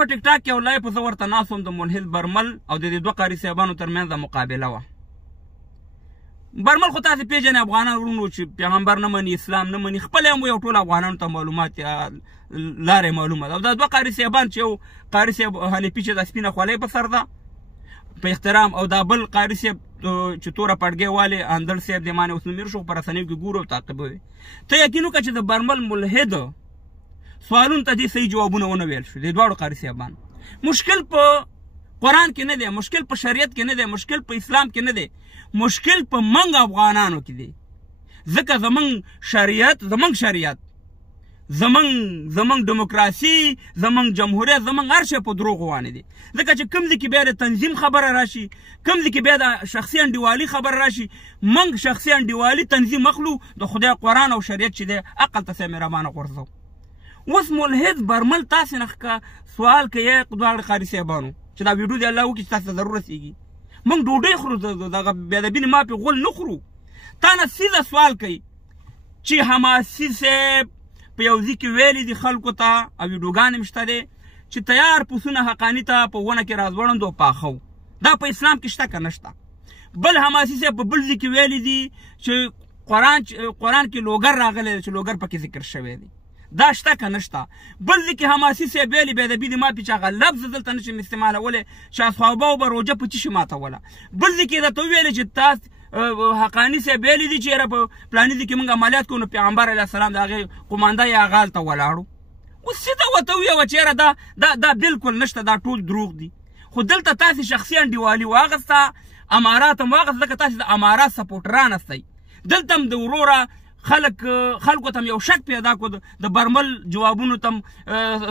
په ټیک ټاک کې یو لایف زه ورته ناست وم د ملحد برمل او د دې دوه قاري صاحبانو ترمنځ مقابله وه. برمل خو تاسې پیژنې افغانان ورونو چې پیغمبر نه مني، اسلام نه مني، خپل هم یو ټول افغانانو ته معلومات لارې معلومه ده. او دا دوه قاري صاحبان چې یو قاري صاحب حنفي چې د سپینه خولۍ په سر ده په احترام، او دا بل قاري صاحب چې توره پړګۍ والي اندړ صاحب د مانه اوس نومیر شو په رسنیو کې ګورو او تعقیبوي. ته یقین وکړه چې د برمل ملحد سوالونو ته دې صحیح جوابونه ونه ویل شو. د دواړو قاري صاحبان مشکل په قرآن کې نه دی، مشکل په شریعت کې نه دی، مشکل په اسلام کې نه دی، مشکل په منګ افغانانو کې دی. ځکه زمونږ شریعت زمونږ دیموکراسي، زمونږ جمهوریت، زمونږ هر شی په دروغو باندې دی. ځکه چې کوم ځای کې بیا د تنظیم خبره راشي، کوم ځای کې بیا د شخصي انډیوالي خبره راشي، موږ شخصي انډیوالي تنظیم مخلو د خدای قرآن او شریعت چې دی عقل ته سې مهربانه غورځو. اوس ملحد برمل تاسې نه سوال کوي دواړه قاري صاحبانو چې دا ویډیو دی الله وکړي چې تاسو ته ضرور رسېږي، موږ ډوډۍ خورو، دغه بېادبي ما پې غول نه خورو. تا نه سیده سوال کوي چې حماسي صاحب په یو ځای کې ویلي دي خلکو ته او ویډیوګانې مشته دی چې تیار پسونه حقاني ته په ونه کې راځوړند او پاخو. دا په اسلام کې شته که نشته؟ بل حماسي صاحب په بل ځای کې ویلي دي چې قرآن کې لوګر راغلی دی چې لوګر پکې ذکر شوی دی. دا شته که نشته؟ بل ځای کې حماسي صاحب ویلي بېادبي د ما پې چې هغه لفظ دلته نشم استعمالولی چې اصحابو به روژه په څه شي ماتوله. بل ځای کې درته وویلې چې تاسو حقاني صاحب ویلي دي چې یاره په پلاني ځای کې موږ عملیات کوو نو پیغمبر علیه السلام د هغې قمانده یا هغه هلته ولاړو. اوس سیده ورته وویوه چې یاره دا بلکل نشته، دا ټول دروغ دي. خو دلته تاسې شخصي انډیوالي واغسته، امارات هم واغسته، ځکه تاسې د امارات سپورټران هستئ. دلته هم د وروره خلکو ته یو شک پیدا کړو، د برمل جوابونو ته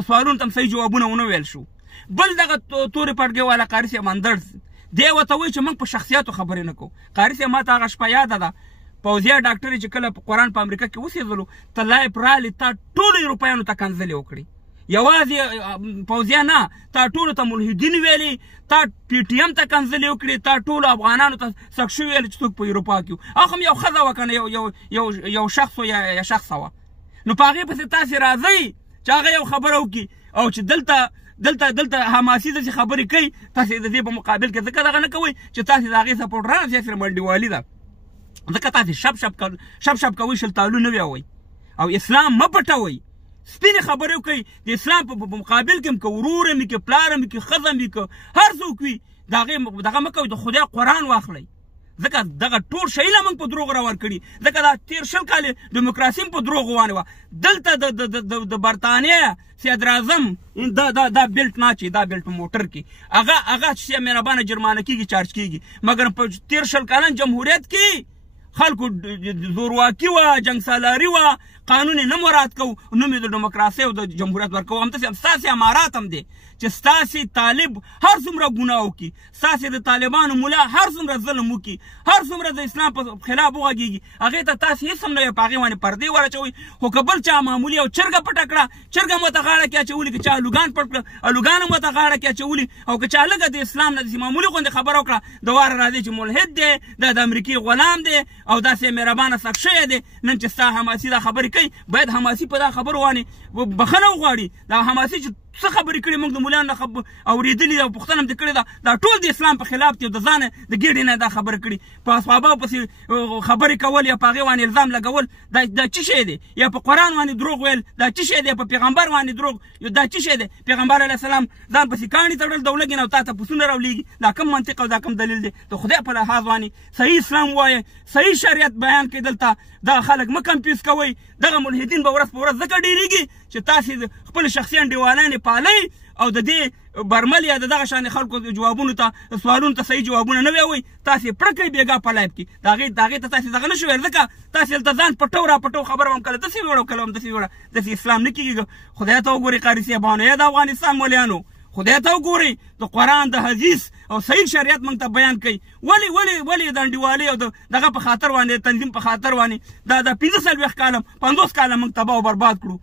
سوالونو ته صحیح جوابونه ونه ویل شو. بل دغه تورې پړګۍ والا قاري صاحب اندړ دی ورته وایي چې موږ په شخصیاتو خبرې نه کوو. قاري صاحب ما ته هغه شپه یاده ده، پوځیه ډاکټر چې کله په قرآن په امریکا کې اوسېدلو ته لایف رالې تا ټولو اروپایانو ته کنځلې وکړې، یوازې پوځیه نه، تا ټولو ته ملحدین ویلي، تا پی ټي ایم ته کنځلې وکړې، تا ټولو افغانانو ته سخت شوي ویل چې څوک په اروپا کې وو. هغه هم یو ښځه وه که نه یو شخص و یا شخصه وه. نو په هغې پسې تاسې راځئ چې هغه یو خبره وکړي او چې دلته حماسي داسې خبرې کوي، تاسې د دې په مقابل کې ځکه دغه نه کوئ چې تاسې د هغې سپورټران چې سره منډیوالي ده، ځکه تاسې شپ کوئ، شلتالو نه ویوئ او اسلام مه پټوئ. سپینې خبرې وکړئ، د اسلام په مقابل کې هم که ورور هم که پلار هم که ښځه هم که هر څوک وي د هغې دغه مه کوئ، د خدای قرآن واخلئ. ځکه دغه ټول شیونه موږ په دروغو راور کړي. ځکه دا تېر 20 کاله ډیموکراسي هم په دروغو باندې وه. دلته د برطانیه صدراعظم دا بیلټ نه اچوي، دا بیلټ په موټر کې هغه چې مهربانه جرمانه کېږي، چارج کېږي. مګر په تېر 20 کلن جمهوریت کې خلکو زورواکي وه، جنګ سالاري وه، قانون یې نه مراعات کوو، نوم یې د ډیموکراسۍ او د جمهوریت ورکوو. همداسې ستاسې امارات هم دی چې ستاسې طالب هر څومره ګناه وکړي، ستاسې د طالبانو ملا هر څومره ظلم وکړي، هر څومره د اسلام په خلاف وغږېږي، هغې ته تاسې هېڅ هم نه وایي، په هغې باندې پردې ور اچوئ. خو که بل چا معمولي یو چرګه پټه کړه، چرګه هم ورته غاړه کې اچولي، که چا الوګان پټ کړه، الوګان هم ورته غاړه کې اچولي، او که چا لږه د اسلام نه داسې معمولي غوندې خبره وکړه، د واره راځي چې ملحد دی، دا د امریکې غلام دی او داسې مهربانه سخت شوی دی. نن چې ستا حماسي دا خبرې کوي، باید حماسي په دا خبرو باندې بخښنه وغواړي. دا حماسي چې څه خبرې کړي موږ د مولانو نه اورېدلي ده او پوښتنه هم دې کړې ده، دا ټول د اسلام په خلاف دي او د ځانه د ګېډې نه دا خبرې کړي. په اصحابو پسې خبرې کول یا په هغې باندې الزام لګول دا څه شی دی؟ یا په قرآن باندې دروغ ویل دا څه شی دی؟ په پیغمبر باندې دروغ دا څه شی دی؟ پیغمبر علیه السلام ځان پسې کاڼي تړل د ولګېنه او تا ته پسونه راولېږي. دا کوم منطق او دا کوم دلیل دی؟ د خدای په لحاظ باندې صحیح اسلام ووایه، صحیح شریعت بیان کړئ. دلته دا خلک مه کنفیوز کوئ. دغه ملحدین به ورځ په ورځ ځکه ډېرېږي چې تاسې خپل شخصي انډیوالانې پالئ او د دې برمل یا دغه شان خلکو جوابونو ته سوالونو ته صحیح جوابونه نه ویوئ. تاسې پړه کړئ بېګا په لایف کې، د هغې ته تاسې دغه نه شو ویل، ځکه تاسې هلته ځان پټو را پټو خبره به هم کله داسې ویوړه کله هم داسې ویوړه. داسې اسلام نه کېږي. خدای ته وګورئ قاري صاحبانو، یا د افغانستان مولیانو، خدای ته وګورئ، د قرآن د حدیث او صحیح شریعت موږ ته بیان کوي. ولې د انډیوالۍ او دغه په خاطر باندې، تنظیم په خاطر باندې دا 45 کاله 50 کاله موږ تباه او برباد کړو.